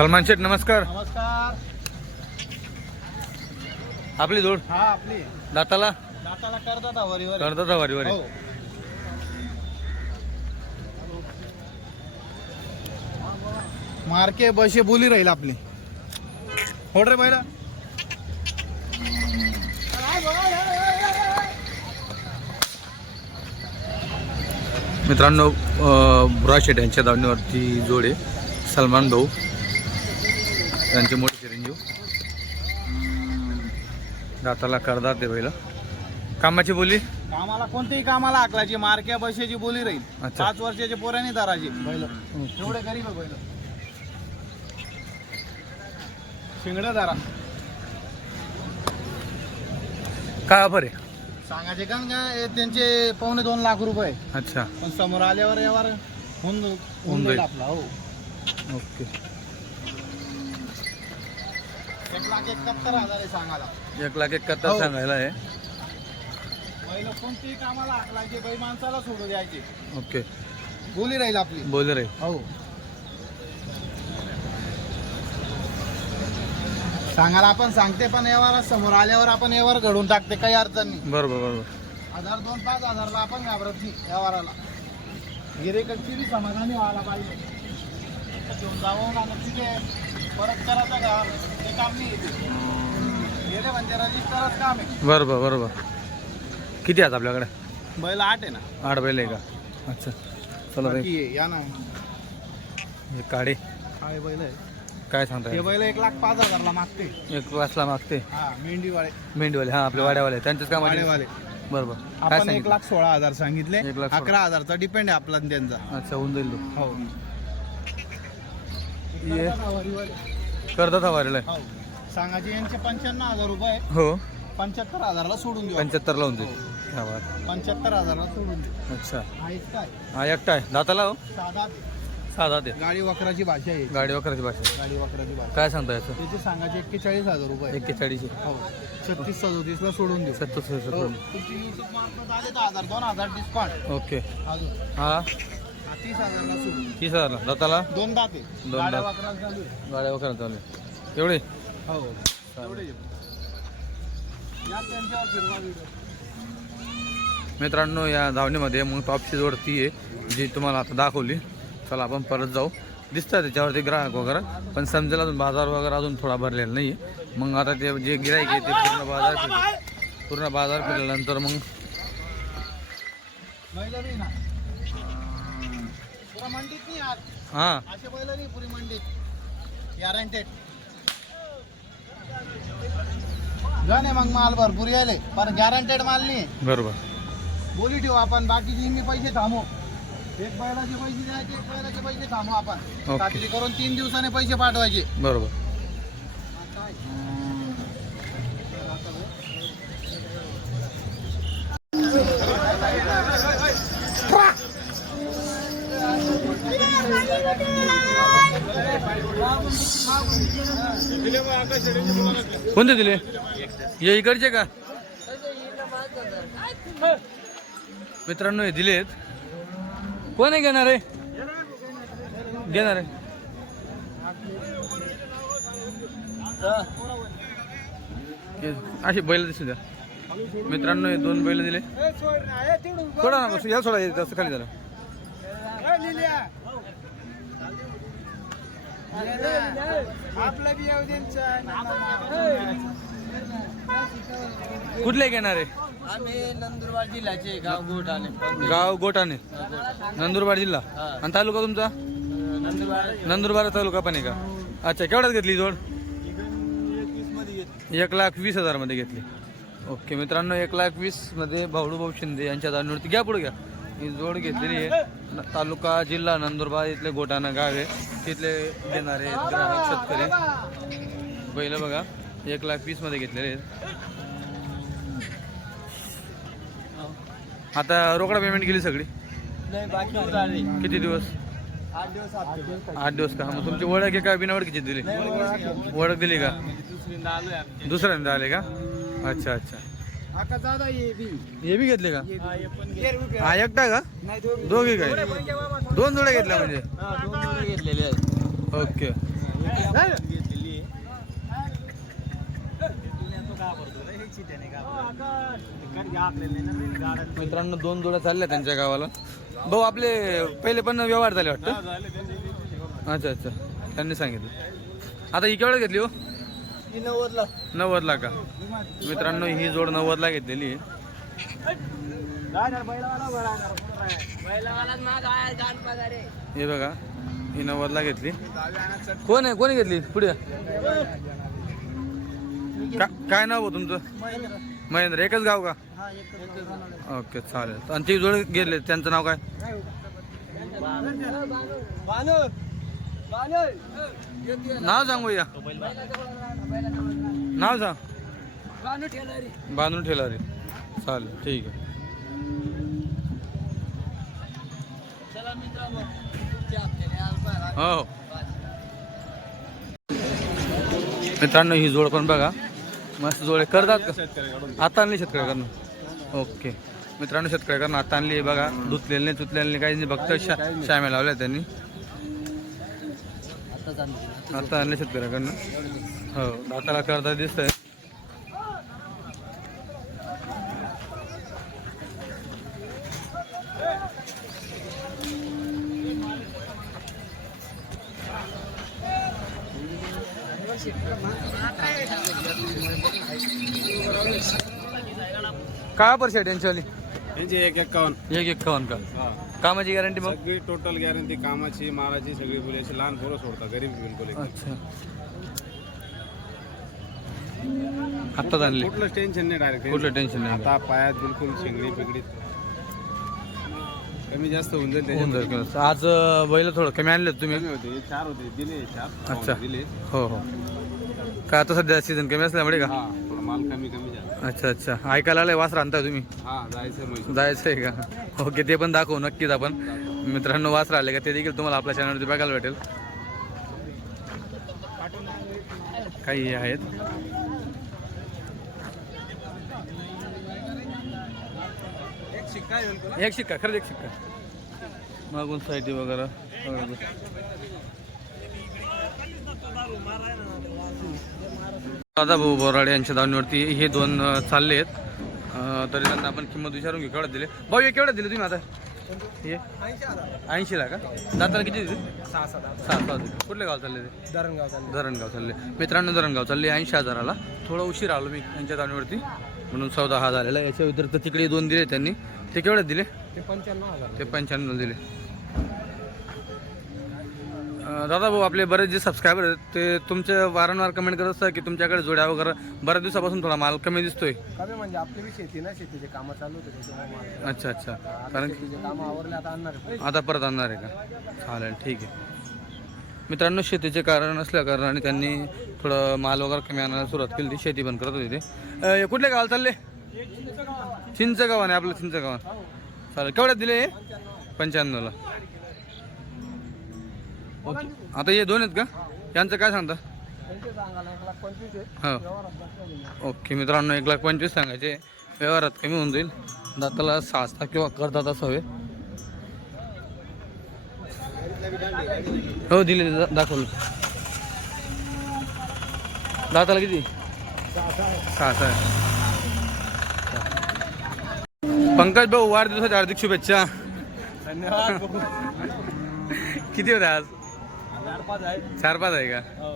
सलमान शेठ नमस्कार. नमस्कार. आपली जोड. हा आपली. दाताला? दाताला करतात वरीवर करतात वारी वारी. हो. मार्के बशे बोली राहील आपली. होड रे बैला मित्रांनो अं, बुरा शेठ यांच्या दावणीवरती जोड आहे सलमान भाऊ. त्यांचे मोठे चिरंजीव दाताला करदात ते पहिलं. कामाची बोली? कामाला कोणत्याही कामाला आकलाची मार्के बशेची बोली राहील. अच्छा. पाच वर्षाची पोरांनी दाराची. बैल एवढे गरीब आहे बैल शिंगड दारा. काय ऑफर आहे सांगायचे का? काय त्यांचे पावणे दोन लाख रुपये. अच्छा. पण समोर आल्यावर यावर होऊन होऊन होऊन जाईल. जाईल आपला हो. ओके एक लाख एकाहत्तर हजार आहे सांगायला. एक लाख एकाहत्तर हो. सांगायला आहे. बैल कोणतेही कामाला हाकलायचे बाई माणसाला सोडू द्यायचे. ओके. बोली राहील आपली. बोल रे हो. सांगायला आपण सांगते पण यावर समोर आल्यावर आपण यावर घडून टाकते काही अडचण नाही. बरोबर बरोबर. हजार दोन पाच हजारला आपण घाबरत नाही व्यवहाराला गिरेकडची बी समाधानी व्हायला पाहिजे. घेऊन जावं लागत तिथे परत करायचं का? ते काम नाही येते. गेले म्हणजे रजिस्टरच काम आहे. बरोबर बरोबर. किती आहेत आपल्याकडे? बैल आठ आहे ना. आठ बैल आहे का? अच्छा. चला भाई बाकी आहे, या ना. हे काढे. काय बैल आहे काय हे बैल एक लाख पाच हजारला मागते. एक वाजला मागते. हा मेंढीवाळे मेंढीवाले हा आपले वाड्यावाले त्यांच्याच कामाचे वाडेवाले बरोबर. काय आपण एक सांगितलं? लाख सोळा हजार सांगितले. एक लाख सोळा. अकरा हजारचा डिपेंड आहे आपला आणि त्यांचा. अच्छा होऊन जाईल तो. हो. ये. करतात हा वारीला हो. सांगायचे यांचे पंच्याण्णव हजार रुपये हो. पंच्याहत्तर हजारला सोडून देऊ. पंच्याहत्तर लावून जाईल हा. पंच्याहत्तर हजारला सोडून देऊ. अच्छा. आहेच काय हा एकटा आहे. दाताला हो साधा साधा ते गाडी वक्राची भाषा आहे. गाडी वखराची भाषा गाडी वक्राची भाषा काय सांगता याचं? त्याचे सांगायचे एक्केचाळीस हजार रुपये एक्केचाळीस हो. छत्तीस सदोतीस ला सोडून देऊ. सत्तर हो. सत्तर तुमची YouTube मार्फत आले तर हजार दोन हजार डिस्काउंट ओके अजून. हा, तीस हजारला सोडून तीस हजारला. दाताला? दोन दात आहे. दोन गाड्या दात. वक्राला चालू आहे. गाड्या वखरा चालू एवढे? हो. एवढे या त्यांच्यावर फिरवा व्हिडिओ. मित्रांनो या धावणीमध्ये मग टॉपची जोड ती आहे जी तुम्हाला आता दाखवली. चला आपण परत जाऊ. दिसतात त्याच्यावरती ग्राहक वगैरे पण समजेल अजून बाजार वगैरे अजून थोडा भरलेला नाही मग आता ते जे गिराईक आहे ते पूर्ण बाजार फिरले. पूर्ण बाजार फिरल्यानंतर मग महिला ना? मंडीत नाही आज. हां. असे बैल नाही पुरी मंडीत. गॅरंटेड जाणे मग माल भरपूर यायले. पण गॅरंटेड माल नाही. बरोबर. बोली ठेवू आपण. बाकीचे मी पैसे थांबू. एक बैलाचे पैसे द्यायचे एक बैलाचे पैसे थांबू आपण. खात्री करून तीन दिवसाने पैसे पाठवायचे. बरोबर. कोणते दिले? हे इकडचे का? मित्रांनो हे दिलेत. कोण आहे घेणार? आहे घेणार. आहे असे बैल दिसू द्या. मित्रांनो हे दोन बैल दिले. सोडा ना बस, या सोडा जास्त खाली झालं. आपला बी येऊ कुठले घेणार? आहे आम्ही नंदुरबार जिल्ह्याचे गाव गोठाणे गाव गोटाने नंदुरबार जिल्हा. आणि तालुका तुमचा? नंदुरबार. नंदुरबार तालुका पण आहे का? अच्छा केवढ्यात घेतली जोड? एक लाख वीस हजारमध्ये घेतली. ओके मित्रांनो एक लाख वीसमध्ये भाऊडू भाऊ शिंदे यांच्या दावणीवरती घ्या पुढे घ्या. ही जोड घेतलेली आहे. तालुका जिल्हा नंदुरबार इथले गोटाणा गाव आहे. तिथले देणारे ग्राहक शेतकरी. पहिलं बघा एक लाख वीसमध्ये घेतलेले आहेत. आता रोकडा पेमेंट केली सगळी? नाही बाकी उडाली किती दिवस? आठ दिवस का? मग तुमची ओळख आहे का? बिना ओळखीची दिली? ओळख दिली का? दुसऱ्यांदा आले का? अच्छा अच्छा. आका दादा ये बी. हे बी घेतले का? हा, हे पण घे. हा एकटा का? नाही दोघी. दोघी काय? दोन जोड्या घेतल्या म्हणजे? हा, दोन जोडे घेतलेले आहेत. ओके. मित्रांनो दोन जोड्या चालल्या त्यांच्या गावाला. भाऊ आपले पहिले पण व्यवहार झाले वाटतं? अच्छा अच्छा. त्यांनी सांगितलं. आता ही केवढं घेतली हो? ही नव्वदला. नव्वदला का मित्रांनो ही जोड नव्वदला घेतलेली आहे. हे बघा ही नव्वदला घेतली. कोण आहे? कोणी घेतली? पुढे. का- काय नाव हो तुमचं? महेंद्र. एकच गाव का? ओके चालेल. आणि ती जोड गेले त्यांचं नाव काय? नाव सांगू या नाव सांग. बांधून ठेला रे चालेल ठीक आहे. हो मित्रांनो ही जोड पण बघा. मस्त जोड आहे. करतात का? आता आणली शेतकऱ्याकडनं. ओके. मित्रांनो शेतकऱ्याकडनं आता आणली आहे बघा. धुतलेली नाही तुतलेली नाही काही नाही. फक्त शा शाम्या लावल्या त्यांनी. आता आणले शेतकऱ्याकडनं. हो दाताला करता दिसतंय. काय पर्सेंट यांच्यावाली यांची एक एक्कावन्न एक एक्कावन्न का? कामाची गॅरंटी मग? सगळी टोटल गॅरंटी कामाची मालाची सगळी बोलायची लहान पोरं सोडतात गरीब बिलकुल एकदम. अच्छा. आत्ताच आणली. कुठलंच टेन्शन नाही डायरेक्ट कुठलं टेन्शन नाही आता पायात बिलकुल शेंगडी बिगडी. कमी जास्त होऊन जाईल होऊन. जाईल किंवा आज अं, बैल थोडं कमी आणले तुम्ही? कमी होते. हे चार होते. दिले चार. अच्छा. दिले. हो हो. काय आता सध्या सीझन कमी असल्यामुळे का? हा. माल कमी कमी झाला अच्छा अच्छा. ऐकायला आलंय वासर आणताय तुम्ही. हा जायचं आहे का? ओके ते पण दाखवू नक्कीच आपण. मित्रांनो वासर आले का? ते देखील तुम्हाला आपल्या चॅनलवरती बघायला भेटेल. काही आहेत. एक शिक्का खरंच एक शिक्का. मागून साईटी वगैरे. दादा भाऊ बोराडे यांच्या दावणीवरती हे दोन चालले आहेत तरी त्यांना आपण किंमत विचारून घेऊ. केवढ्यात दिले? भाऊ हे केवढ्यात दिले तुम्ही आता? हे? ऐंशीला का? दाताला किती दिले? सहा सहा दिले. कुठले गाव चालले ते? धरणगाव चालले. धरणगाव चालले. मित्रांनो धरणगाव चालले ऐंशी हजाराला. थोडा उशीर आलो मी यांच्या दावणीवरती. म्हणून चौदा हा झालेला याच्या व्यतिरिक्त तिकडे दोन दिले त्यांनी. ते केवढ्यात दिले? ते पंच्याण्णव हजार. ते पंच्याण्णव दिले. दादा भाऊ आपले बरेच जे सबस्क्रायबर आहेत. ते तुमचे वारंवार कमेंट करत असतात की तुमच्याकडे जोड्या वगैरे बऱ्याच दिवसापासून थोडा माल कमी दिसतोय. कमी म्हणजे आपली बी शेती ना शेतीचे कामं चालू होते त्याच्यामुळे माल. अच्छा अच्छा. कारण शेतीचे कामं आवरले आता आणणार आहे. आता परत आणणार आहे का? चालेल ठीक आहे. मित्रांनो शेतीचे कारण असल्या कारणाने त्यांनी थोडं माल वगैरे कमी आणायला सुरुवात केली होती. शेती पण करत होते ते. अं, हे कुठल्या गावाला चालले? चिंचगावाने आपलं चिंचगाव. चालेल केवढ्यात दिले हे? पंच्याण्णवला. ओके. आता हे दोन आहेत का? यांचं काय सांगता? हो. ओके मित्रांनो एक लाख पंचवीस सांगायचे. व्यवहारात कमी होऊन जाईल. दाताला सहा किंवा करतात असावे हो दिले दाखवलं. दाताला किती? सहा सहा पंकज भाऊ वाढदिवसाच्या हार्दिक शुभेच्छा. धन्यवाद. किती होते आज? चार पाच आहे चार पाच आहे का? हो.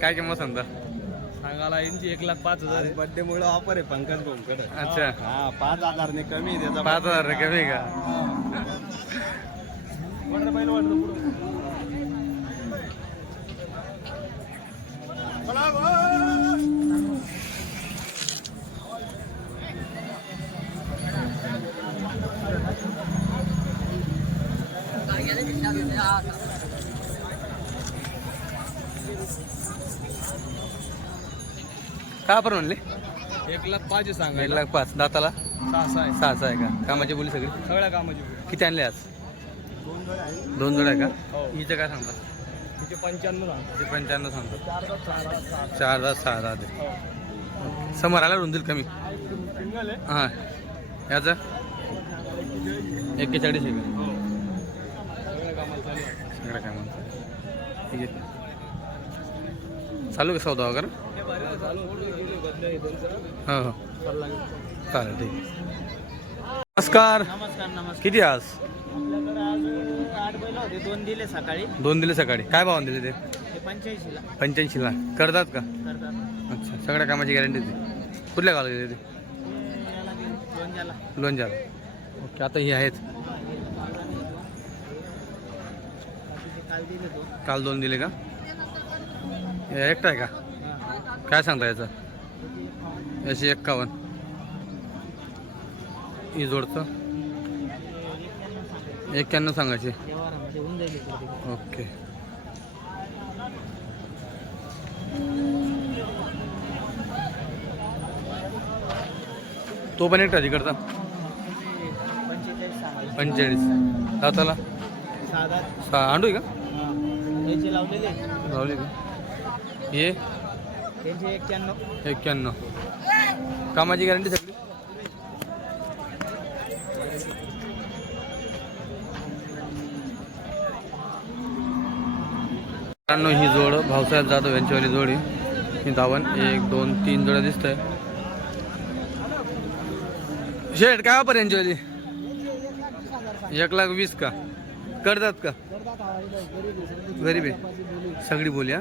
काय किंमत सांगता? सांगायला यांची एक लाख पाच हजार बर्थडे मुळे ऑफर आहे पंकज भाऊकडे. अच्छा. हा पाच हजार ने कमी आहे त्याचा पाच हजार रे कमी आहे का? वडर बैल वडर पुढं. का आपण म्हणले? एक लाख पाच आहे एक लाख पाच. दाताला? सहा सहा आहे. सहा सहा आहे का? कामाची बोली सगळी? सगळ्या कामाची किती आणले आज? दोन जण आहे दोन जोड आहे का? हो. हिचं काय सांगता तिचे पंच्याण्णव. ते पंच्याण्णव सांगतो चार तास सहा सहा. चार दहा सहा दहा ते हो. समोर आला रुंदील कमी? सिंगल आहे. हां. याचं? एक्केचाळीस आहे का? सगळ्या कामाला चालू आहे. सगळं काय म्हणतो ठीक आहे. चालू का सौदा वगैरे? हो हो. चालेल ठीक नमस्कार. नमस्कार नमस्कार. किती आज? आपल्याकडे आज आठ बैल होते. दोन दिले सकाळी. दोन दिले सकाळी. काय भाव दिले ते? ते पंच्याऐंशीला. पंच्याऐंशीला. करतात का? करतात. अच्छा सगळ्या कामाची गॅरंटी होती कुठल्या गावाला गेले ते? ते याला गेले, लोणच्याला. ओके आता ही आहेत. बाकीचे काल दिले. तो काल दोन दिले का? एकटा आहे का? काय सांगता याचं? याची एक्कावन्न. ही जोडचं? एक्क्याण्णव सांगायचे. ओके. तो पण एकटा तिकडचा पंचेचाळीस. दाताला? साधा. सा आंडू आहे का? लावली का ये? एक्क्याण्णव. कामाची गॅरंटी सगळी? मित्रांनो ही जोड भाऊसाहेब जाधव यांच्यावाली जोड ही धावन एक दोन तीन जोड्या दिसत आहे शेठ काय वापर यांच्यावाली एक लाख वीस का? करतात का? गरीब आहे सगळी बोली हा?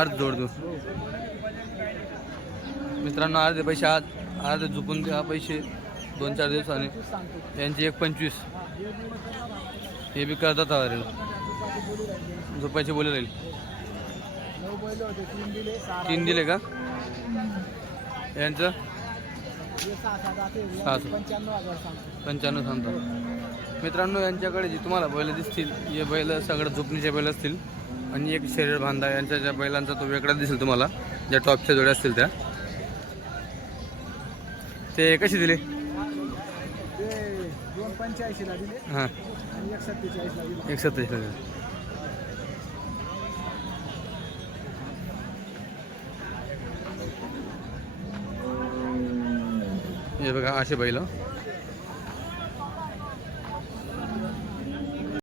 अर्ध जोडतो मित्रांनो अर्धे पैसे आज अर्धे झुकून द्या पैसे. दोन चार दिवसाने. यांची एक पंचवीस. हे बी करतात अरे झोपायचे बोले राहील. तीन दिले का? यांचं? सहा सहा सहा. पंच्याण्णव सांगतो. मित्रांनो यांच्याकडे जी तुम्हाला बैल दिसतील हे बैल सगळं झोपणीचे बैल असतील आणि एक शरीर बांधा यांच्या ज्या बैलांचा तो वेगळा दिसेल तुम्हाला ज्या टॉपच्या जोड्या असतील त्या. ते कशी दिले? हां. एक सत्तेचाळीसला दिले. हे बघा असे बैल.